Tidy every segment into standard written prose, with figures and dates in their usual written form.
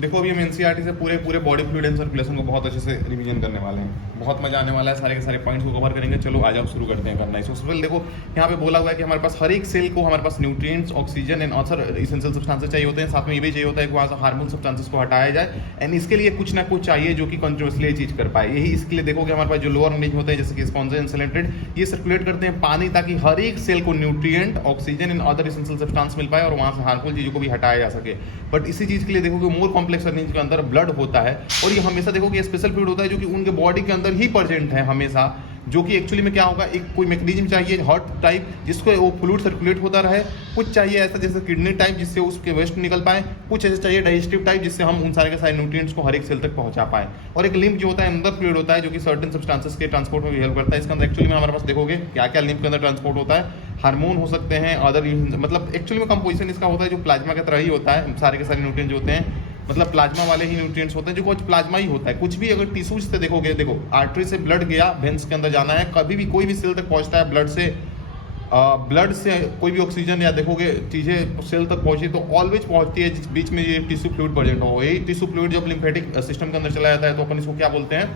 देखो अभी हम एनसीईआरटी से पूरे पूरे बॉडी फ्लूइड एंड सर्कुलेशन को बहुत अच्छे से रिवीजन करने वाले हैं। बहुत मजा आने वाला है, सारे के सारे पॉइंट्स को कवर करेंगे। चलो आ जाओ शुरू करते हैं करना। सबसे पहले देखो यहाँ पे बोला हुआ है कि हमारे पास हर एक सेल को हमारे पास nutrients, oxygen and other essential substances चाहिए होते हैं। साथ में ये भी चाहिए होता है कि वहाँ से हार्मोन सब्सटेंसेस को हटाया जाए एंड इसके लिए कुछ ना कुछ चाहिए जो कि कंटिन्यूसली ये चीज कर पाए। यही इसके लिए देखोगे हमारे पास जो लोअर ऑर्गेनिज्म होते हैं जैसे कि स्पॉन्ज एंड सिलेंट्रेट, ये सर्कुलेट करते हैं पानी ताकि हर एक सेल को nutrient, oxygen and other essential substance मिल पाए और वहाँ से हार्मफुल चीजों को भी हटाया जा सके। बट इसी चीज के लिए देखोगे मोर कॉम्प्लेक्स ऑर्गेनिज्म के अंदर ब्लड होता है और ये हमेशा देखोगे स्पेशल फ्लूइड होता है जो कि उनके बॉडी के अंदर ही प्रेजेंट है हमेशा, जो कि एक्चुअली में क्या होगा, एक कोई मैकेनिज्म चाहिए हॉट टाइप जिसको वो फ्लूइड सर्कुलेट होता रहे। कुछ चाहिए ऐसा जैसे किडनी टाइप जिससे उसके वेस्ट निकल पाए, कुछ ऐसे चाहिए डाइजेस्टिव टाइप जिससे हम उन सारे के सारे न्यूट्रिएंट्स को हर एक सेल तक पहुंचा पाए, और एक लिम्फ जो होता है अंदर फ्लूइड होता है जो कि सर्टेन सब्सटेंसेस के ट्रांसपोर्ट में भी हेल्प करता है। इसके अंदर एक्चुअली में हमारे पास देखोगे क्या क्या लिम्फ के अंदर ट्रांसपोर्ट होता है, हार्मोन हो सकते हैं, अदर मतलब एक्चुअली में कंपोजिशन इसका होता है जो प्लाज्मा की तरह ही होता है। सारे के सारे न्यूट्रिएंट्स जो होते हैं मतलब प्लाज्मा वाले ही न्यूट्रिएंट्स होते हैं जो कुछ प्लाज्मा ही होता है। कुछ भी अगर टिश्यूज से देखोगे, देखो आर्टरी से ब्लड गया, वेन्स के अंदर जाना है, कभी भी कोई भी सेल तक पहुंचता है ब्लड से कोई भी ऑक्सीजन या देखोगे चीजें सेल तक पहुंची तो ऑलवेज पहुंचती है जिस बीच में ये टिश्यू फ्लूइड प्रेजेंट हो। यही टिश्यू फ्लूइड जब लिम्फेटिक सिस्टम के अंदर चला जाता है तो अपन इसको क्या बोलते हैं,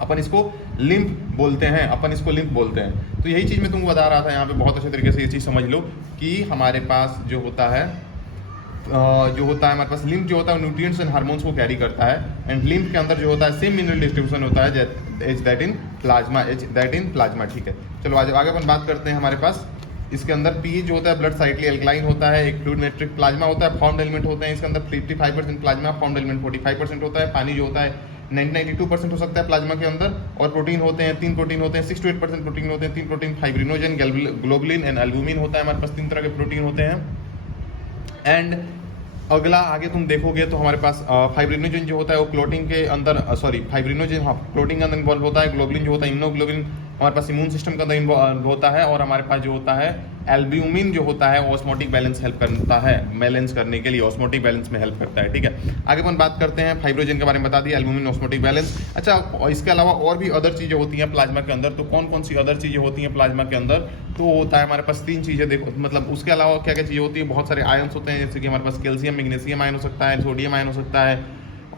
अपन इसको लिम्फ बोलते हैं, अपन इसको लिम्फ बोलते हैं। तो यही चीज मैं तुमको बता रहा था यहाँ पे, बहुत अच्छे तरीके से ये चीज समझ लो कि हमारे पास जो होता है हमारे पास लिम्फ जो होता है न्यूट्रिएंट्स एंड हार्मोन्स को कैरी करता है एंड लिम्फ के अंदर जो होता है सेम मिनरल डिस्ट्रीब्यूशन होता है एज दैट इन प्लाज्मा। ठीक है, चलो आगे अपन बात करते हैं। हमारे पास इसके अंदर पीएच जो होता है ब्लड साइक्लिक एल्कलाइन होता है, एक फ्लूइड मेट्रिक प्लाज्मा होता है, फॉर्म्ड एलिमेंट होते हैं इसके अंदर 55% प्लाज्मा, फॉर्म्ड एलिमेंट 45% होता है। पानी जो होता है 92% हो सकता है प्लाज्मा के अंदर, और प्रोटीन होते हैं 3 प्रोटीन होते हैं, 6 to 8% प्रोटीन होते हैं। 3 protein fibrinogen, globulin and albumin होता है। हमारे पास 3 तरह के प्रोटीन होते हैं। एंड अगला आगे तुम देखोगे तो हमारे पास फाइब्रिनोजन जो होता है वो क्लोटिंग के अंदर फाइब्रिनोजन क्लोटिंग के अंदर इन्वॉल्व होता है। ग्लोबुलिन जो होता है इम्यूनोग्लोबुलिन हमारे पास इम्यून सिस्टम के अंदर इन्वॉल्व होता है, और हमारे पास जो होता है एल्ब्यूमिन जो होता है ऑस्मोटिक बैलेंस हेल्प करता है, बैलेंस करने के लिए ऑस्मोटिक बैलेंस में हेल्प करता है। ठीक है, आगे अपन बात करते हैं फाइब्रोजन के बारे में, बता दिया एल्ब्यूमिन ऑस्मोटिक बैलेंस। अच्छा, इसके अलावा और भी अदर चीजें होती हैं प्लाज्मा के अंदर, तो कौन कौन सी अदर चीजें होती हैं प्लाज्मा के अंदर, तो होता है हमारे पास 3 चीजें। देखो मतलब उसके अलावा क्या क्या चीजें होती है, बहुत सारे आयन्स होते हैं जैसे कि हमारे पास कैल्शियम मैग्नीशियम आयन हो सकता है, सोडियम आयन हो सकता है,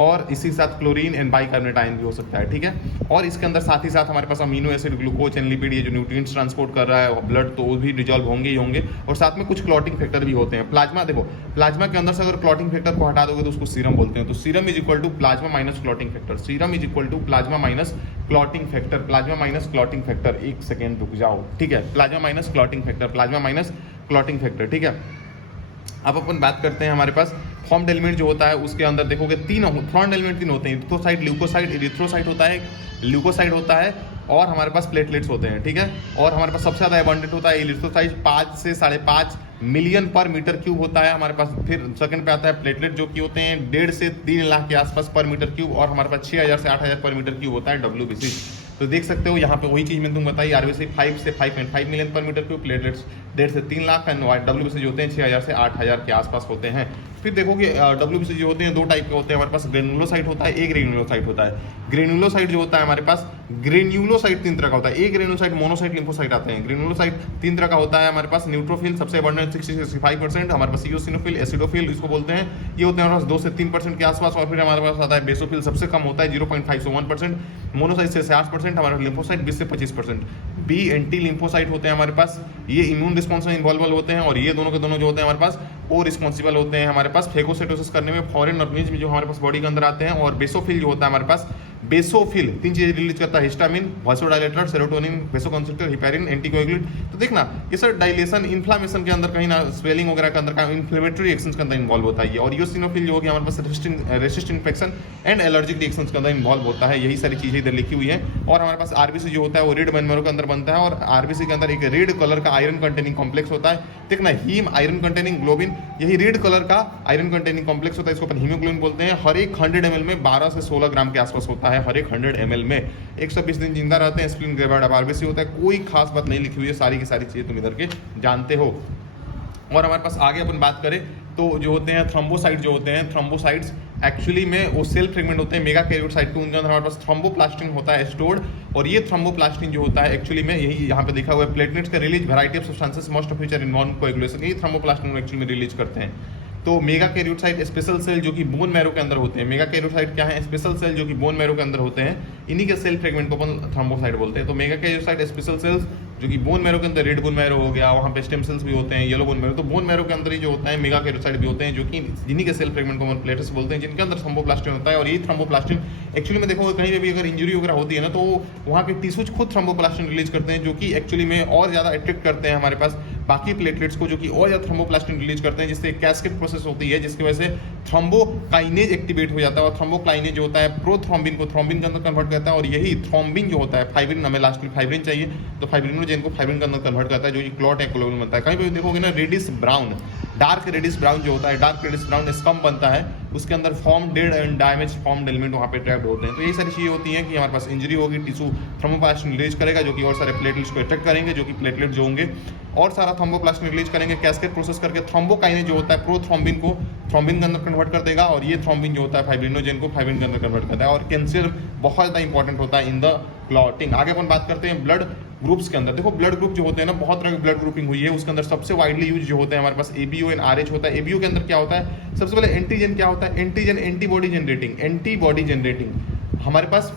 और इसी साथ क्लोरीन एंड बाइकार्बोनेट आयन भी हो सकता है। ठीक है, और इसके अंदर साथ ही साथ हमारे पास amino acid, glucose and lipid, ये जो न्यूट्रिएंट्स ट्रांसपोर्ट कर रहा है ब्लड, तो वो भी डिजॉल्व होंगे ही होंगे, और साथ में कुछ क्लॉटिंग फैक्टर भी होते हैं। प्लाज्मा देखो, प्लाज्मा के अंदर से अगर क्लॉटिंग फैक्टर को हटा दोगे तो उसको सीरम बोलते हैं। तो serum is equal to plasma minus clotting factor, serum is equal to plasma minus clotting factor, plasma minus clotting factor. एक सेकेंड रुक जाओ, ठीक है, plasma minus clotting factor, plasma minus clotting factor. ठीक है, अब अपन बात करते हैं हमारे पास फॉर्म्ड एलिमेंट जो होता है उसके अंदर देखोगे फॉर्म्ड एलिमेंट 3 होते हैं, इरिथ्रोसाइट, ल्यूकोसाइट, इरिथ्रोसाइट होता है, ल्यूकोसाइट होता है, और हमारे पास प्लेटलेट्स होते हैं। ठीक है, और हमारे पास सबसे ज्यादा एबंडेंट होता है इरिथ्रोसाइट, 5 से 5.5 मिलियन पर मीटर क्यूब होता है हमारे पास। फिर सेकंड पे आता है प्लेटलेट जो कि होते हैं 1.5 से 3 लाख के आसपास पर मीटर क्यूब, और हमारे पास 6000 से 8000 पर मीटर क्यूब होता है WBC। तो देख सकते हो यहाँ पे वही चीज मैंने तुमको बताई, RBC 5 से 5.5 मिलियन पर मीटर क्यूब, प्लेटलेट्स 1.5 से 3 लाख, एंड WBC जो होते हैं 6000 से 8000 के आसपास होते हैं। फिर देखोगे WBC जो होते हैं 2 टाइप के होते हैं हमारे पास, ग्रेनुलोसाइट होता है, एक ग्रेनुलोसाइट होता है। ग्रेनुलोसाइट जो होता है हमारे पास, ग्रेन्युलोसाइट 3 तरह का होता है, एक ग्रेनुलोसाइट, मोनोसाइट, लिम्फोसाइट आते हैं। ग्रेनुलोसाइट 3 तरह का होता है हमारे पास। न्यूट्रोफिल सबसे अबंडेंट 60-65%, हमारे पास इओसिनोफिल, एसिडोफिल इसको बोलते हैं, ये होते हैं हमारे पास 2 से 3% के आसपास, और फिर हमारे पास आता है बेसोफिल, सबसे कम होता है 0.5 से 1%, मोनोसाइट से 8%, हमारे लिम्फोसाइट 20 से 25%। बी एंटी लिम्फोसाइट होते हैं हमारे पास, ये इम्यून रिस्पॉन्स में इन्वॉल्व होते हैं, और ये दोनों के दोनों जो होते हैं हमारे पास वो रिस्पॉन्सिबल होते हैं हमारे पास फेगोसाइटोसिस करने में, फॉरेन ऑर्गेनिज्म जो हमारे पास बॉडी के अंदर आते हैं। और बेसोफिल जो होता है हमारे पास, बेसोफिल 3 चीजें रिलीज करता है, हिस्टामिन, वासोडाइलेटर, सेरोटोनिन, वेसोकंस्ट्रिक्टर, हिपेरिन, एंटीकोएगुलेंट। तो देखना ये सर डाइलेशन, इन्फ्लामेशन के अंदर कहीं ना स्वेलिंग वगैरह के अंदर का इन्फ्लेमेटरी रिएक्शंस के अंदर इन्वॉल्व होता है। और ईओसिनोफिल जो कि हमारे पास resist infection and allergic reactions के अंदर इन्वॉल्व होता है। यही सारी चीजें इधर लिखी हुई है। और हमारे पास RBC जो होता है वो रेड बोन के अंदर बनता है, और RBC के अंदर एक रेड कलर का आयरन कंटेनिंग कॉम्प्लेक्स होता है। देखना हीम आयरन कंटेनिंग ग्लोबिन, यही रेड कलर का आयरन कंटेनिंग कॉम्प्लेक्स होता है, इसको अपन हीमोग्लोबिन बोलते हैं। हर एक 100 ml में 12 से 16 ग्राम के आसपास होता है, हर एक 100 ml में। 120 दिन जिंदा रहते हैं, स्प्लिन ग्रेवाइड अब RBC होता है। कोई खास बात नहीं लिखी हुई है, सारी की सारी चीजें तुम इधर के जानते हो। और हमारे पास आगे अपन बात करें तो जो होते हैं थ्रोम्बोसाइट, जो होते हैं थ्रोम्बोसाइट्स एक्चुअली में वो सेल फ्रेगमेंट होते हैं मेगा कैरियोसाइट के, उनके अंदर हमारे पास थ्रोम्बोप्लास्टिन होता है स्टोर्ड। और ये थ्रोम्बोप्लास्टिन जो होता है एक्चुअली में यही यहाँ पे लिखा हुआ है, प्लेटलेट्स का release variety of substances most of which are involve coagulation, ये थ्रोम्बोप्लास्टिन एक्चुअली में रिलीज करते हैं। तो मेगा कैरियोसाइट स्पेशल सेल जो कि बोन मैरो के अंदर होते हैं, मेगा कैरियोसाइट क्या है, स्पेशल सेल जो कि बोन मैरो के अंदर होते हैं, इन्हीं के सेल फ्रेगमेंट को अपन थ्रोम्बोसाइट बोलते हैं। तो मेगा कैरियोसाइट स्पेशल सेल्स जो कि बोन मैरो के अंदर, रेड बोन मैरो हो गया, वहाँ पे स्टेम सेल्स भी होते हैं, येलो बोन मैरो, तो बोन मैरो के अंदर ही जो होता है मेगा कैरियोसाइट भी होते हैं, जो कि जिन्हीं के सेल फ्रेगमेंट को अपन प्लेटलेट्स बोलते हैं, जिनके अंदर थ्रोम्बोप्लास्टिन होता है। और ये थ्रोम्बोप्लास्टिन एक्चुअली में देखो कहीं भी अगर इंजरी वगैरह होती है ना, तो वहाँ के टिश्यूज खुद थ्रोम्बोप्लास्टिन रिलीज करते हैं, जो कि एक्चुअली में और ज़्यादा अट्रैक्ट करते हैं हमारे पास बाकी प्लेटलेट्स को, जो कि और ज़्यादा थ्रोम्बोप्लास्टिन रिलीज करते हैं, जिससे कैस्केड प्रोसेस होती है, जिसकी वजह से थ्रोम्बोकाइनेज एक्टिवेट हो जाता है। और थ्रोम्बोकाइनेज जो होता है प्रोथ्रोम्बिन को थ्रोम्बिन के अंदर कन्वर्ट करता है, और यही थ्रोम्बिन जो होता है, फाइब्रिन, हमें लास्ट में फाइब्रिन चाहिए, तो फाइब्रिनोजेन को फाइब्रिन के अंदर कन्वर्ट करता है, जो कि क्लॉट एक्लोबिन बनता है। कहीं भी देखोगे ना reddish brown, dark reddish brown जो होता है, डार्क रेडिश ब्राउन स्कम बनता है, उसके अंदर form dead and damage formed element वहाँ पे ट्रैप्ड होते हैं। तो यही सारी चीज़ें होती हैं कि हमारे पास इंजरी होगी, टिश्यू थ्रोम्बोप्लास्टिन रिलीज करेगा, जो कि और सारे प्लेटलेट्स को अटैक करेंगे, जो कि प्लेटलेट जो होंगे और सारा थ्रोम्बोप्लास्टिन रिलीज करेंगे, कैस्केड प्रोसेस करके थ्रोम्बोकाइनेज जो होता है प्रोथ्रोम्बिन को थ्रोम्बिन के अंदर कन्वर्ट कर देगा, और ये थ्रोम्बिन जो होता है फाइब्रिनोजेन को फाइब्रिन के अंदर कन्वर्ट करता है। और कैंसर बहुत ज़्यादा इंपॉर्टेंट होता है इन द क्लॉटिंग। आगे अपन बात करते हैं ब्लड ग्रुप्स के अंदर। देखो ब्लड ग्रुप जो होते हैं ना, बहुत तरह की ब्लड ग्रुपिंग हुई है, उसके अंदर सबसे वाइडली यूज जो होते हैं हमारे पास ABO एंड RH होता है। ABO के अंदर क्या होता है, सबसे पहले एंटीजन क्या होता है, एंटीजन एंटीबॉडी जनरेटिंग। हमारे पास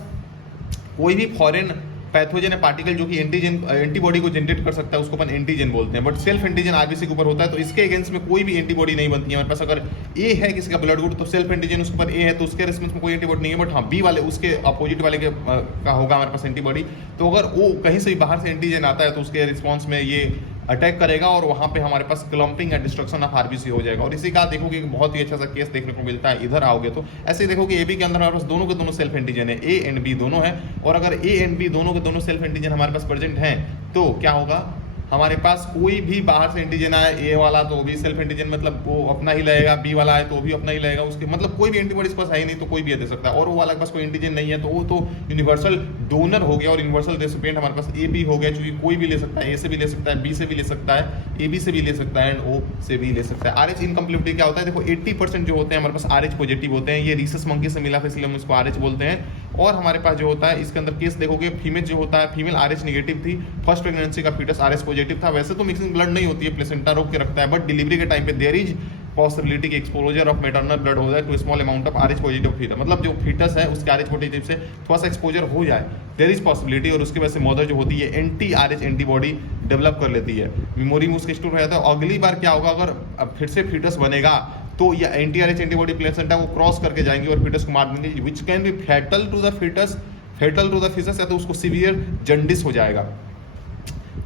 कोई भी फॉरेन पैथोजन है पार्टिकल जो कि एंटीबॉडी को जनरेट कर सकता है, उसको अपन एंटीजन बोलते हैं। बट सेल्फ एंटीजन RBC के ऊपर होता है, तो इसके अगेंस्ट में कोई भी एंटीबॉडी नहीं बनती है हमारे पास। अगर A है किसी का ब्लड ग्रुप, तो सेल्फ एंटीजन उसके ऊपर A है, तो उसके रिस्पॉन्स में कोई एंटीबॉडी नहीं है। बट हाँ, B वाले उसके अपोजिट वाले का होगा हमारे पास एंटीबॉडी। तो अगर वो कहीं से भी बाहर से एंटीजन आता है, तो उसके रिस्पॉन्स में ये अटैक करेगा, और वहाँ पे हमारे पास clumping and destruction of RBC हो जाएगा। और इसी का देखोगे कि बहुत ही अच्छा सा केस देखने को मिलता है। इधर आओगे तो ऐसे देखोगे AB के अंदर हमारे पास दोनों के दोनों सेल्फ एंटीजन है, A एंड B दोनों है। और अगर A एंड B दोनों के दोनों सेल्फ एंटीजन हमारे पास प्रेजेंट हैं, तो क्या होगा, हमारे पास कोई भी बाहर से एंटीजन आए, A वाला तो भी सेल्फ एंटीजन, मतलब वो अपना ही लगेगा, B वाला है तो भी अपना ही लगेगा, उसके मतलब कोई भी एंटीबॉडी पास है ही नहीं, तो कोई भी दे सकता है। और वो वाला के पास कोई एंटीजन नहीं है, तो वो तो यूनिवर्सल डोनर हो गया, और यूनिवर्सल रेसिपिएंट हमारे पास AB हो गया, क्योंकि कोई भी ले सकता है, A से भी ले सकता है, B से भी ले सकता है, AB से भी ले सकता है, एंड O से भी ले सकता है। RH इनकम्प्लीटली क्या होता है, देखो 80% जो होते हैं हमारे पास RH पॉजिटिव होते हैं, ये रीसस मंकी से मिला, इसलिए हम इसको RH बोलते हैं। और हमारे पास जो होता है इसके अंदर केस देखोगे, फीमेल जो होता है, फीमेल RH नेगेटिव थी, फर्स्ट प्रेगनेंसी का फीटस RH पॉजिटिव था। वैसे तो मिक्सिंग ब्लड नहीं होती है, प्लेसेंटा रोक के रखता है, बट डिलीवरी के टाइम पे देयर इज पॉसिबिलिटी की एक्सपोजर ऑफ मैटरनल ब्लड हो जाए to small amount of RH positive foetus, मतलब जो फीटस है उसके RH पॉजिटिव से थोड़ा सा एक्सपोजर हो जाए, देयर इज पॉसिबिलिटी, और उसकी वजह से मदर जो होती है एंटी RH एंटीबॉडी डेवलप कर लेती है, मेमोरी में उसके स्टोर हो जाता है। अगली बार क्या होगा, अगर फिर से फीटस बनेगा, तो ये एंटी RH एंटीबॉडी प्लेसेंटा वो क्रॉस करके जाएंगे और फीटस को मार देंगे, which can be fatal to the foetus, या तो उसको सीवियर जंडिस हो जाएगा।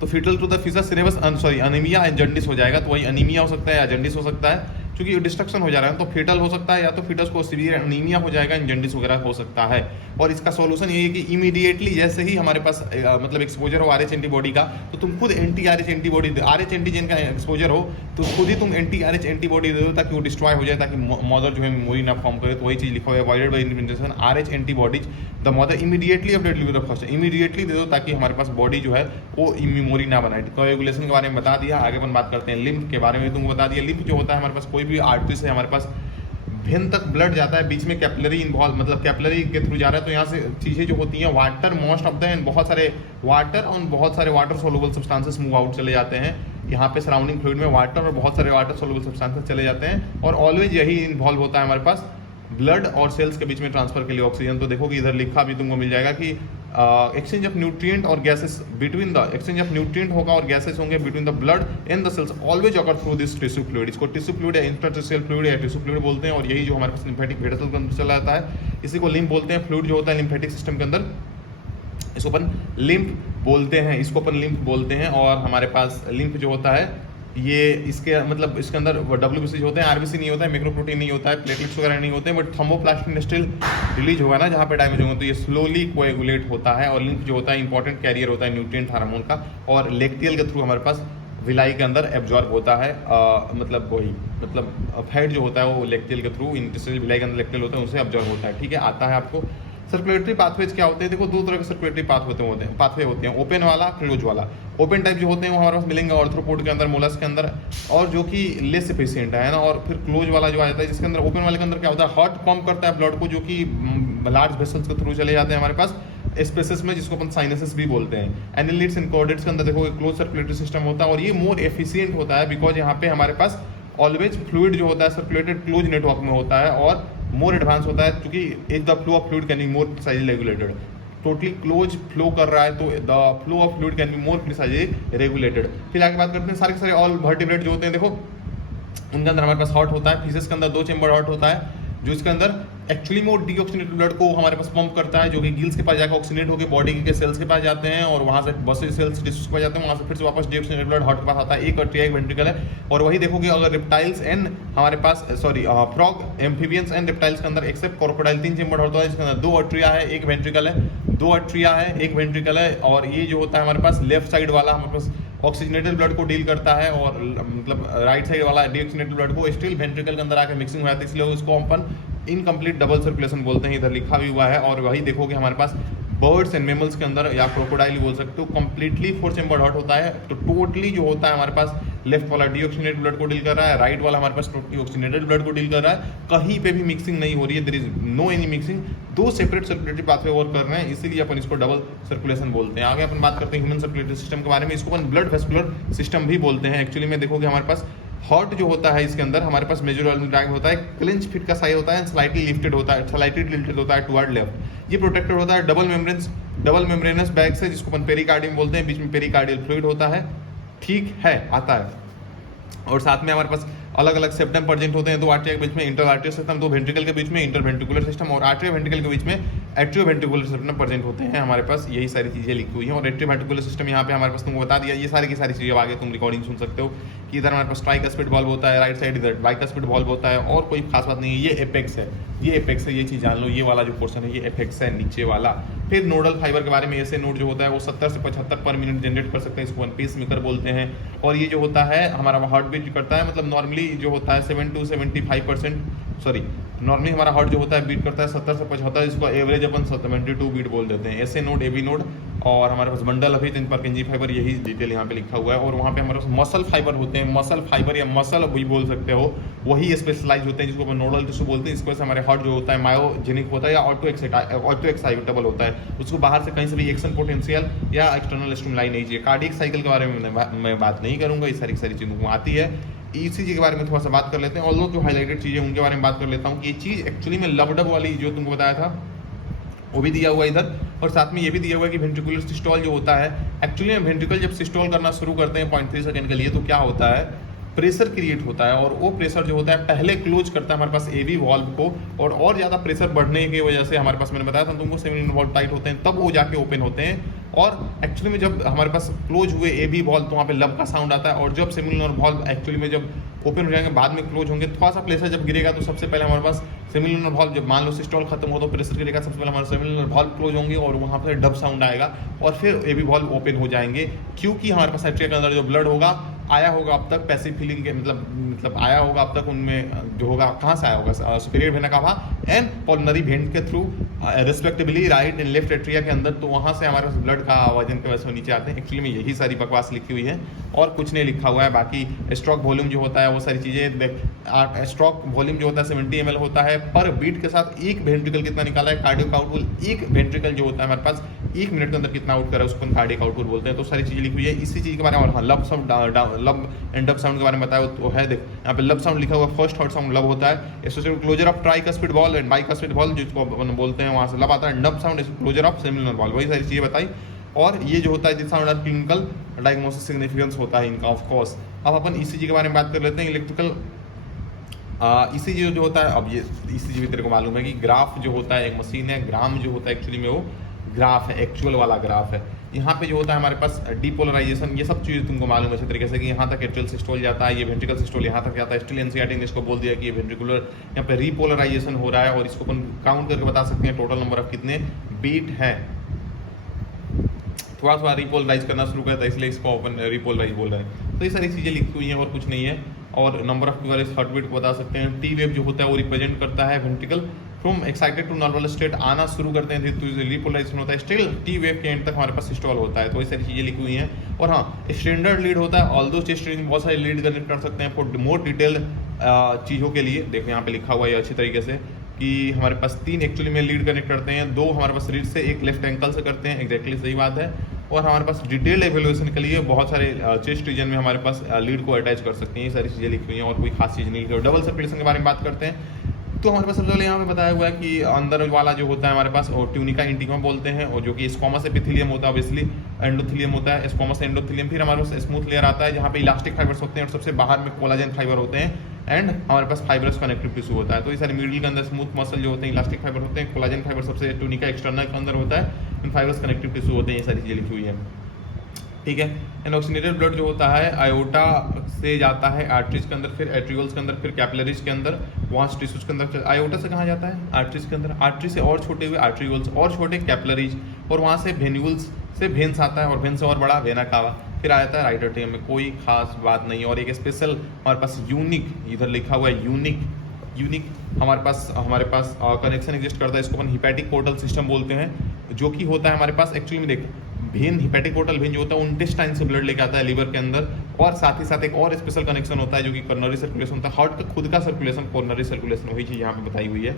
तो फीटल टू द फीटस सिनेबस अनीमिया एंड जंडिस हो जाएगा। तो वही अनीमिया हो सकता है या जंडिस हो सकता है, क्योंकि डिस्ट्रक्शन हो जा रहा है, तो फीटल हो सकता है, या तो फीटस को सीवियर अनीमिया हो जाएगा, जंडिस वगैरह हो सकता है। और इसका सॉल्यूशन ये है कि इमीडिएटली जैसे ही हमारे पास मतलब एक्सपोजर हो RH एंटीबॉडी का, तो तुम खुद anti RH antibody, RH antigen का एक्सपोजर हो तो खुद ही तुम एंटी RH एंटीबॉडी दे दो, ताकि वो डिस्ट्रॉय हो जाए, ताकि मदर जो है मेमोरी ना फॉर्म करे। तो वही चीज लिखा हुआ है, avoided by implementation RH antibodies the mother immediately after delivery of first, immediately दे दो, ताकि हमारे पास बॉडी जो है वो मेमोरी ना बनाए। कोएगुलेशन के बारे में बता दिया, आगे अपन बात करते हैं लिम्फ के बारे में। तुमको बता दिया लिम्फ जो होता है हमारे पास कोई भी आर्टरी से हमारे पास भेन तक ब्लड जाता है, बीच में कैपिलरी इन्वॉल्व, मतलब कैपिलरी के थ्रू जा रहा है, तो यहाँ से चीजें जो होती हैं water most of the end बहुत सारे वाटर और बहुत सारे water soluble substances move out चले जाते हैं। यहाँ पे सराउंडिंग फ्लूइड में वाटर और बहुत सारे वाटर सोलुबल सब्सटेंसेस चले जाते हैं, और ऑलवेज यही इन्वॉल्व होता है हमारे पास ब्लड और सेल्स के बीच में ट्रांसफर के लिए ऑक्सीजन। तो देखो कि इधर लिखा भी तुमको मिल जाएगा कि एक्सचेंज ऑफ न्यूट्रिएंट और gases between the, exchange of nutrient होगा और गैसेस होंगे between the blood and the cells always occur through this tissue fluid. इसको टिश्यू फ्लूइड या इंटरस्टिशियल फ्लूइड या टिश्यू फ्लूइड बोलते हैं, और यही जो हमारे पास लिम्फेटिक वेसल्स के अंदर चला जाता है, इसी को लिम्फ बोलते हैं। फ्लूइड जो होता है लिम्फेटिक सिस्टम के अंदर, इसको अपन लिम्फ बोलते हैं, इसको अपन लिम्फ बोलते हैं। और हमारे पास लिम्फ जो होता है ये इसके मतलब इसके अंदर WBC जो होते हैं, RBC नहीं होता है, मैक्रोप्रोटीन नहीं होता है, प्लेटलेट्स वगैरह नहीं होते हैं, बट थ्रोम्बोप्लास्टिन स्टिल रिलीज होगा ना जहाँ पे डैमेज होगा, तो ये स्लोली कोएगुलेट होता है। और लिम्फ जो होता है इंपॉर्टेंट कैरियर होता है न्यूट्रिएंट हार्मोन का, और लेक्टियल के थ्रू हमारे पास विलाई के अंदर एब्जॉर्ब होता है, मतलब वही मतलब फैट जो होता है वो लेक्टियल के थ्रू इंटेस्टाइनल विलाई के अंदर लेक्टियल होता है, उनसे एब्जॉर्ब होता है। ठीक है, आता है आपको। सर्कुलेटरी पाथवेज क्या होते हैं, देखो दो तरह के सर्कुलेटरी पाथवे होते हैं, ओपन वाला, क्लोज वाला। ओपन टाइप जो होते हैं वो हमारे पास मिलेंगे आर्थ्रोपोड के अंदर, मोलस के अंदर, और जो कि लेस एफिशिएंट है ना। और फिर क्लोज वाला जो आ जाता है, जिसके अंदर ओपन वाले के अंदर क्या होता है, हार्ट पंप करता है ब्लड को, जो कि लार्ज वेसल्स के थ्रू चले जाते हैं हमारे पास स्पेसेस में, जिसको अपन साइनसेस भी बोलते हैं। एनालिट्स एंड कॉर्डेट्स के अंदर देखो क्लोज सर्कुलेटरी सिस्टम होता है, और ये मोर एफिशिएंट होता है बिकॉज यहाँ पे हमारे पास ऑलवेज फ्लूइड जो होता है सर्कुलेटेड क्लोज नेटवर्क में होता है और मोर एडवांस होता है, क्योंकि if the flow of fluid can be more precisely regulated. Totally close flow कर रहा है तो the flow of fluid can be more precisely regulated. फिर आगे बात करते हैं सारे के सारे ऑल वर्टिब्रेट जो होते हैं, देखो उनके अंदर हमारे पास हार्ट होता है, फिशेस के अंदर 2 चेंबर हार्ट होता है जो इसके अंदर एक्चुअली में वो डीऑक्सीनेटेड ब्लड को हमारे पास पंप करता है, जो कि गिल्स के पास जाकर ऑक्सीनेट होकर बॉडी के सेल्स के पास जाते हैं और वहां से बसे सेल्स टिश्यूज के पास जाते हैं, वहां से फिर से वापस डीऑक्सीनेटेड ब्लड हार्ट के पास आता है। एक आर्टरिया एक वेंट्रिकल है। और वही देखोगे अगर रिप्टाइल्स एंड हमारे पास फ्रॉग एम्फीबियंस एंड रिप्टाइल्स के अंदर एक्सेप्ट क्रोकोडाइल 3 चेंबर होता है, जिसके अंदर 2 आर्टरिया है एक वेंट्रिकल है, 2 आर्टरिया है एक वेंट्रिकल है। और ये जो होता है हमारे पास लेफ्ट साइड वाला हमारे पास ऑक्सीजनेटेड ब्लड को डील करता है और मतलब राइट साइड वाला डीऑक्सीनेटेड ब्लड को स्टिल वेंट्रिकल के अंदर आके मिक्सिंग हो जाता है, इसलिए उसको अपन इनकम्प्लीट डबल सर्कुलेशन बोलते हैं, इधर लिखा भी हुआ है। और वही देखोगे हमारे पास बर्ड्स एंड मेमल्स के अंदर या क्रोकोडाइल बोल सकते हो कंप्लीटली 4 चेंबर हार्ट होता है। तो टोटली जो होता है हमारे पास लेफ्ट वाला डीऑक्सीनेटेड ब्लड को डील कर रहा है, राइट वाला हमारे पास टोटली ऑक्सीजनेटेड ब्लड को डील कर रहा है। कहीं पे भी मिक्सिंग नहीं हो रही है, there is no any mixing, 2 separate circulatory pathway work कर रहे हैं, इसीलिए अपन इसको डबल सर्कुलेशन बोलते हैं। आगे अपन बात करते हैं ह्यूमन सर्कुलेटरी सिस्टम के बारे में, इसको अपन ब्लड वेस्कुलर सिस्टम भी बोलते हैं। एक्चुअली में देखोगे हमारे पास हार्ट जो होता है इसके अंदर हमारे पास मेजर ऑर्गन होता है, क्लिंच फिट का साइज होता है, स्लाइटली लिफ्टेड होता है, स्लाइटली टिल्टेड होता है टुवर्ड लेफ्ट। ये प्रोटेक्टेड होता है डबल मेम्ब्रेनस बैग से, जिसको अपन पेरिकार्डियम बोलते हैं, बीच में पेरिकार्डियल फ्लूइड होता है, ठीक है आता है। और साथ में हमारे पास अलग अलग सेप्टम प्रेजेंट होते हैं, 2 आर्टरिया के बीच में इंटर आर्टरियल सिस्टम, 2 वेंट्रिकल के बीच में इंटरवेंट्रिकुलर सिस्टम और आर्टरिया वेंट्रिकल के बीच में एट्रियोवेंट्रिकुलर सिस्टम प्रेजेंट होते हैं। हमारे पास यही सारी चीजें लिखी हुई हैं। और एट्रियोवेंट्रिकुलर सिस्टम यहाँ पे हमारे पास तुमको बता दिया, ये सारी की सारी चीजें आगे तुम रिकॉर्डिंग सुन सकते हो कि इधर हमारे पास ट्राइकस्पिड वॉल्व होता है, राइट साइड इधर बाइकस्पिड वॉल्व होता है, और कोई खास बात नहीं है। ये एपेक्स है, ये एपेक्स है, ये चीज जान लो, ये वाला जो पोर्शन है ये एपेक्स है नीचे वाला। फिर नोडल फाइबर के बारे में, ऐसे नोड जो होता है वो 70 से 75 पर मिनट जनरेट कर सकते हैं, इसको पेस मेकर बोलते हैं। और ये जो होता है हमारा हार्ट बीट करता है, मतलब नॉर्मली जो होता है 7 to 75%, सॉरी नॉर्मली हमारा हार्ट जो होता है बीट करता है 70 से 75, इसको एवरेज अपन 72 बीट बोल देते हैं। ऐसे नोड एबी नोड और हमारे पास बंडल अभी इन पर केंजी फाइबर, यही डिटेल यहाँ पे लिखा हुआ है। और वहाँ पे हमारे पास मसल फाइबर होते हैं, मसल फाइबर या मसल भी बोल सकते हो, वही स्पेशलाइज होते हैं जिसको अपन नोडल टिश्यू बोलते हैं। इसको वजह से हमारे हार्ट जो होता है मायोजेनिक होता है या ऑटो एक्साइटेबल होता है, उसको बाहर से कहीं से भी एक्शन पोटेंशियल या एक्सटर्नल स्टिमुलाई नहीं चाहिए। कार्डियक साइकिल के बारे में मैं बात नहीं करूंगा, ये सारी चीज़ों को आती है। ईसीजी के बारे में थोड़ा सा बात कर लेते हैं, और जो हाईलाइटेड चीजें उनके बारे में बात कर लेता हूँ कि ये चीज एक्चुअली में लबडब वाली जो तुमको बताया था वो भी दिया हुआ है इधर, और साथ में ये भी दिया हुआ है कि वेंट्रिकुलर सिस्टोल जो होता है, एक्चुअली में वेंट्रिकल जब सिस्टोल करना शुरू करते हैं 0.3 सेकंड के लिए, तो क्या होता है प्रेशर क्रिएट होता है, और वो प्रेशर जो होता है पहले क्लोज करता है हमारे पास एवी वॉल्व को, और ज़्यादा प्रेशर बढ़ने की वजह से हमारे पास मैंने बताया था तुमको सेमिनल वॉल्व टाइट होते हैं, तब वो जाके ओपन होते हैं। और एक्चुअली में जब हमारे पास क्लोज हुए एवी वॉल्व तो वहाँ पे लब का साउंड आता है, और जब सेमिनल वॉल्व एक्चुअली में जब ओपन हो जाएंगे बाद में क्लोज होंगे, थोड़ा सा प्रेशर जब गिरेगा तो सबसे पहले हमारे पास सेमिनल वॉल्व, जब मान लो सिस्टोल खत्म हो तो प्रेशर गिरेगा, सबसे पहले हमारे सेमिनल वॉल्व क्लोज होंगे और वहाँ पर डब साउंड आएगा, और फिर एवी वॉल्व ओपन हो जाएंगे, क्योंकि हमारे पास एट्रिया के अंदर जो ब्लड होगा आया होगा अब तक पैसिव फीलिंग के मतलब आया होगा अब तक उनमें जो होगा, कहाँ से आया होगा superior vena cava and pulmonary vein के through respectively right and left atria के अंदर, तो वहाँ से हमारे पास ब्लड का वजन के वजह से नीचे आते हैं। एक्चुअली में यही सारी बकवास लिखी हुई है और कुछ नहीं लिखा हुआ है। बाकी स्ट्रोक वॉल्यूम जो होता है वो सारी चीज़ें, स्ट्रोक वॉल्यूम जो होता है 70 ml होता है पर बीट के साथ। एक वेंट्रिकल कितना निकाला है, कार्डियक आउटपुट, एक वेंट्रिकल जो होता है हमारे पास 1 मिनट के अंदर कितना आउट कर रहा है उसको कार्डियक आउटपुट बोलते हैं। तो सारी चीज़ें लिखी हुई है इसी चीज़ के बारे में। और हाँ, लब एंड डब साउंड के बारे में बताया तो है, देख यहाँ पे लब साउंड लिखा हुआ, फर्स्ट थर्ड साउंड लब होता है, associated closure of tricuspid valve and bicuspid valve जिसको अपन बोलते हैं, वहाँ से लब आता है। Dub sound closure of seminal valve, वही सारी चीज़ें बताई। और ये जो होता है this sound clinical diagnosis significance होता है इनका ऑफ कोर्स। अब अपन ईसीजी के बारे में बात कर लेते हैं। इलेक्ट्रिकल ईसीजी जो होता है, अब ये ईसीजी भी तेरे को मालूम है कि ग्राफ जो होता है एक मशीन है, ग्राम जो होता है एक्चुअली में वो ग्राफ है, एक्चुअल वाला ग्राफ है। यहाँ पे जो होता है हमारे पास डीपोलराइजेशन, ये सब चीज़ तुमको मालूम है अच्छे तरीके से कि यहाँ तक एट्रियल सिस्टोल जाता है, ये वेंट्रिकल सिस्टोल यहाँ तक जाता है। स्टिल एनसीईआरटी ने इसको बोल दिया कि ये वेंट्रिकुलर यहाँ पे रीपोलराइजेशन हो रहा है, और इसको अपन काउंट करके बता सकते हैं टोटल नंबर ऑफ कितने बीट हैं। थोड़ा सा रिपोलराइज करना शुरू करता है इसलिए इसको अपन रिपोलराइज बोल रहे हैं। तो ये सारी चीज़ें लिखी हुई हैं और कुछ नहीं है। और number of QRS heart beat को बता सकते हैं। टी वेव जो होता है वो रिप्रेजेंट करता है ventricle from excited to normal state आना शुरू करते हैं तो रिपोलराइजेशन होता है। स्टिल टी वेव के एंड तक हमारे पास सिस्टोल होता है। तो ये सारी चीज़ें लिखी हुई हैं। और हाँ, स्टैंडर्ड लीड होता है, ऑल्दो चेस्ट रीडिंग बहुत सारे लीड कनेक्ट कर सकते हैं फॉर मोर डिटेल चीज़ों के लिए। देखो यहाँ पे लिखा हुआ है अच्छी तरीके से कि हमारे पास 3 एक्चुअली में लीड कनेक्ट करते हैं, 2 हमारे पास रीड से, 1 लेफ्ट एंकल से करते हैं। एग्जैक्टली सही बात है। और हमारे पास डिटेल्ड एवेल्यूएशन के लिए बहुत सारे चेस्ट रीजन में हमारे पास लीड को अटैच कर सकते हैं। ये सारी चीज़ें लिखी हुई हैं और कोई खास चीज़ नहीं लिखी है। डबल सर्कुलेशन के बारे में बात करते हैं तो हमारे पास सबसे पहले यहाँ पे बताया हुआ है कि अंदर वाला जो होता है हमारे पास ट्यूनिका इंटीमा बोलते हैं, और जो कि स्क्वामस एपिथेलियम होता है, ऑब्वियसली एंडोथेलियम होता है, स्क्वामस एंडोथेलियम। फिर हमारे पास स्मूथ लेयर आता है जहाँ पे इलास्टिक फाइबर्स होते हैं और सबसे बाहर में कोलाजन फाइबर होते हैं, एंड हमारे पास फाइबरस कनेक्टिव टिश्यू होता है। तो ये सारे मिडिल के अंदर स्मूथ मसल जो होते हैं, इलास्टिक फाइबर होते हैं, कोलाजन फाइबर सबसे ट्यूनिका एक्सटर्नल के अंदर होता है, इन फाइबर्स कनेक्टिव टिश्यू होते हैं। ये सारी चीज़ें लिखी हुई है, ठीक है। एंड ऑक्सीजनेटेड ब्लड जो होता है आयोटा से जाता है आर्टरीज के अंदर, फिर एट्रियोल्स के अंदर, फिर कैपिलरीज के अंदर, वहाँ टिश्यूज के अंदर। आयोटा से कहाँ जाता है? आर्टरीज के अंदर, आर्टरी से और छोटे हुए आर्ट्रियोल्स, और छोटे कैपिलरीज, और वहाँ से वेन्यूल्स से वेन्स आता है, और वेन्स से और बड़ा वेना कावा, फिर आ जाता है राइट एट्रियम में। कोई खास बात नहीं। और एक स्पेशल हमारे पास यूनिक, इधर लिखा हुआ है यूनिक हमारे पास कनेक्शन एग्जिस्ट करता है। इसको अपन हिपैटिक पोर्टल सिस्टम बोलते हैं, जो कि होता है हमारे पास एक्चुअली में देख वेन, हिपैटिक पोर्टल वेन जो होता है इंटेस्टाइन से ब्लड लेके आता है लीवर के अंदर, और साथ ही साथ एक और स्पेशल कनेक्शन होता है जो कि कोरोनरी सर्कुलेशन होता है। हार्ट का खुद का सर्कुलेशन, कोरोनरी सर्कुलेशन, वही चीज़ यहाँ पे बताई हुई है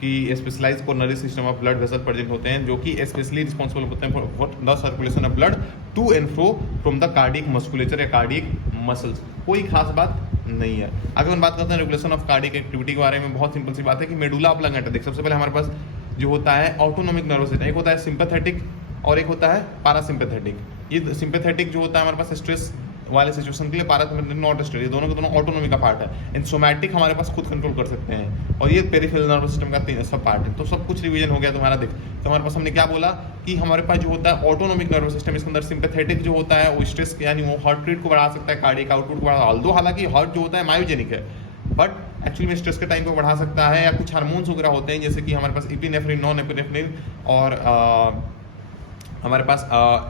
कि specialise coronary system of blood vessel present होते हैं जो कि स्पेशली रिस्पॉन्सिबल होते हैं for the circulation of blood to and fro from the cardiac musculature या कार्डियक मसल्स। कोई खास बात नहीं है। अगर हम बात करते हैं रेगुलेशन ऑफ कार्डियक एक्टिविटी के बारे में, बहुत सिंपल सी बात है कि मेडुला ऑब्लांगेटा, देख सबसे पहले हमारे पास जो होता है ऑटोनोमिक नर्वस सिस्टम, एक होता है सिंपैथेटिक और एक होता है पारासिम्पैथेटिक। ये सिंपैथेटिक जो होता है हमारे पास स्ट्रेस वाले सिचुएशन के लिए, पारासिम्पैथेटिक नॉट स्ट्रेस, ये दोनों के दोनों ऑटोनोमी का पार्ट है। एंड सोमैटिक हमारे पास खुद कंट्रोल कर सकते हैं, और ये पेरिफेरल नर्वस सिस्टम का सब पार्ट है। तो सब कुछ रिवीजन हो गया तुम्हारा। देख तो हमारे पास हमने क्या बोला कि हमारे पास जो होता है ऑटोनोमिक नर्वस सिस्टम, इसके अंदर सिंपैथेटिक जो होता है वो स्ट्रेस यानी वो हार्ट रेट को बढ़ा सकता है, कार्डियक आउटपुट को बढ़ा, ऑल्दो हालांकि हार्ट जो होता है मायोजेनिक है, बट एक्चुअली में स्ट्रेस के टाइम को बढ़ा सकता है। या कुछ हार्मोन्स वगैरह होते हैं जैसे कि हमारे पास इपिनेफ्रिन, नॉन एपिनेफ्रिन, और हमारे पास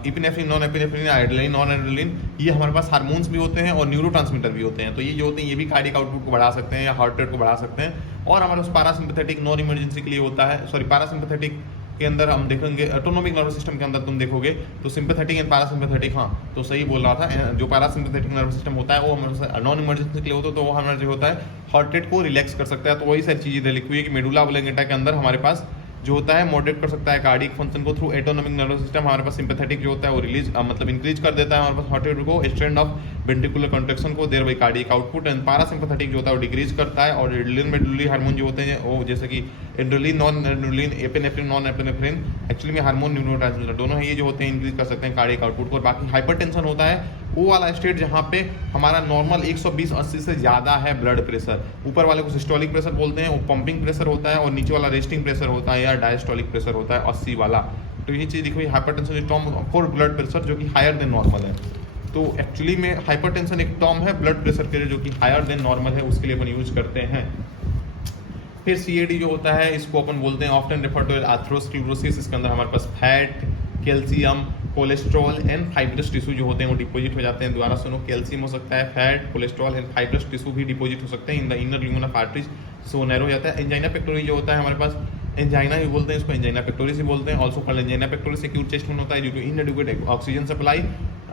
epinephrine, non epinephrine, adrenaline, non adrenaline, ये हमारे पास हार्मोन्स भी होते हैं और न्यूरोट्रांसमीटर भी होते हैं। तो ये जो होते हैं ये भी कार्डियक आउटपुट को बढ़ा सकते हैं या हार्ट रेट को बढ़ा सकते हैं। और हमारे पास पारासिम्पैथेटिक नॉन इमरजेंसी के लिए होता है, सॉरी पारासिम्पैथेटिक के अंदर हम देखेंगे, ऑटोनोमिक नर्वस सिस्टम के अंदर तुम देखोगे तो सिंपैथेटिक एंड पारासिम्पैथेटिक, हाँ तो सही बोल रहा था। जो पारासिम्पैथेटिक नर्वस सिस्टम होता है वो हमारे नॉन इमरजेंसी के लिए होता है, तो वो हमारा जो होता है हार्ट रेट को रिलैक्स कर सकता है। तो वही सारी चीज़ें लिखी हुई है कि मेडुला ऑब्लांगेटा के अंदर हमारे पास जो होता है मॉडरेट कर सकता है कार्डियक फंक्शन को थ्रू एटोनोमिक नर्वस सिस्टम। हमारे पास सिंपैथेटिक जो होता है वो रिलीज मतलब इंक्रीज कर देता है हमारे पास हार्ट रेट को, स्ट्रेंथ ऑफ वेंट्रिकुलर कॉन्ट्रैक्शन को, thereby cardiac output. And parasympathetic जो होता है वो डिक्रीज करता है। और एड्रेनलिन मेडुलरी हार्मोन जो होते हैं वो जैसे कि adrenaline, non adrenaline, epinephrine, non epinephrine, actually में हार्मोन न्यूरोट्रांसमीटर दोनों है, ये जो होते हैं इंक्रीज कर सकते हैं कार्डियक आउटपुट को। और बाकी हाइपरटेंशन होता है वो वाला स्टेट जहाँ पे हमारा नॉर्मल 120/80 से ज़्यादा है ब्लड प्रेशर। ऊपर वाले को सिस्टोलिक प्रेशर बोलते हैं, वो पंपिंग प्रेशर होता है, और नीचे वाला रेस्टिंग प्रेशर होता है या डायस्टोलिक प्रेशर होता है 80 वाला। तो ये चीज़ दिखी, hypertension is term for blood pressure जो कि हायर देन नॉर्मल है। तो एक्चुअली में हाइपरटेंशन एक टर्म है ब्लड प्रेशर के लिए जो कि हायर देन नॉर्मल है, उसके लिए अपन यूज करते हैं। फिर CAD जो होता है इसको अपन बोलते हैं ऑफ्टन रेफर टू एथेरोस्क्लेरोसिस। इसके अंदर हमारे पास fat, calcium, cholesterol and fibrous tissue जो होते हैं वो डिपोजिट हो जाते हैं। दोबारा सुनो, कैल्शियम हो सकता है, fat, cholesterol and fibrous tissue भी डिपोजिट हो सकते हैं in the inner लिंगुला of arteries, so narrow हो जाता है। एंजाइना पेक्टोरिस जो होता है हमारे पास, एंजाइना ही बोलते हैं इसको, एंजाइना पेक्टोरिस ही बोलते हैं। Also called angina pectoris acute chest pain होता है due to inadequate oxygen supply.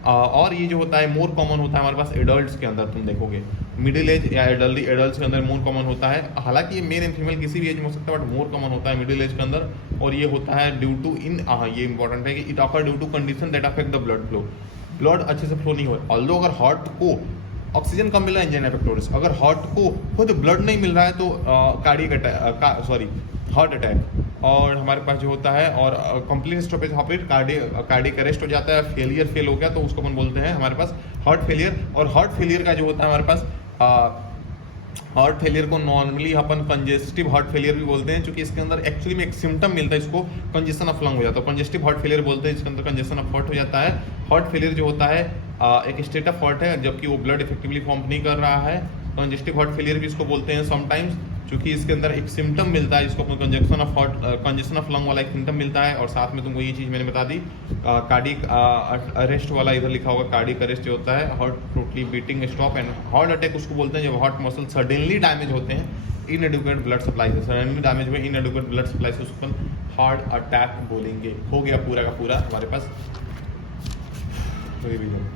और ये जो होता है मोर कॉमन होता है हमारे पास एडल्ट्स के अंदर, तुम देखोगे मिडिल एज या एडल्ट एडल्ट्स के अंदर मोर कॉमन होता है। हालांकि ये मेल एंड फीमेल किसी भी एज में हो सकता है, बट मोर कॉमन होता है मिडिल एज के अंदर। और ये होता है ड्यू टू ये इंपॉर्टेंट है कि it occur due to condition that affect the blood flow, blood अच्छे से फ्लो नहीं हो। ऑल्दो अगर हार्ट को ऑक्सीजन कम मिल रहा है एंजाइना पेक्टोरिस, अगर हार्ट को खुद ब्लड नहीं मिल रहा है तो कार्डियक अटैक, हार्ट अटैक। और हमारे पास जो होता है और कंप्लीट स्टॉपेज यहाँ पे कार्डियक अरेस्ट हो जाता है, फेल हो गया तो उसको अपन बोलते हैं हमारे पास हार्ट फेलियर। और हार्ट फेलियर का जो होता है हमारे पास हार्ट फेलियर को नॉर्मली अपन कंजेस्टिव हार्ट फेलियर भी बोलते हैं, क्योंकि इसके अंदर एक्चुअली में एक सिम्टम मिलता है, इसको कंजेशन ऑफ लंग हो जाता है, कंजेस्टिव हार्ट फेलियर बोलते हैं, इसके अंदर कंजेशन ऑफ हार्ट हो जाता है। हार्ट फेलियर जो होता है एक स्टेट ऑफ हार्ट है जबकि वो ब्लड इफेक्टिवली पंप नहीं कर रहा है, कंजेस्टिव हार्ट फेलियर भी इसको बोलते हैं समटाइम्स, क्योंकि इसके अंदर एक सिम्टम मिलता है जिसको congestion of heart, congestion of lung वाला एक सिम्टम मिलता है। और साथ में तुमको ये चीज़ मैंने बता दी, कार्डियक अरेस्ट वाला इधर लिखा होगा, कार्डियक अरेस्ट जो होता है heart totally beating stop. And heart attack उसको बोलते हैं जब हार्ट मसल सडनली डैमेज होते हैं, इनएडिक्वेट ब्लड सप्लाई से, सडनली डैमेज हुए इनएडिक्वेट ब्लड सप्लाई से उसको हार्ट अटैक बोलेंगे। हो गया पूरा का पूरा हमारे पास रिवीजन।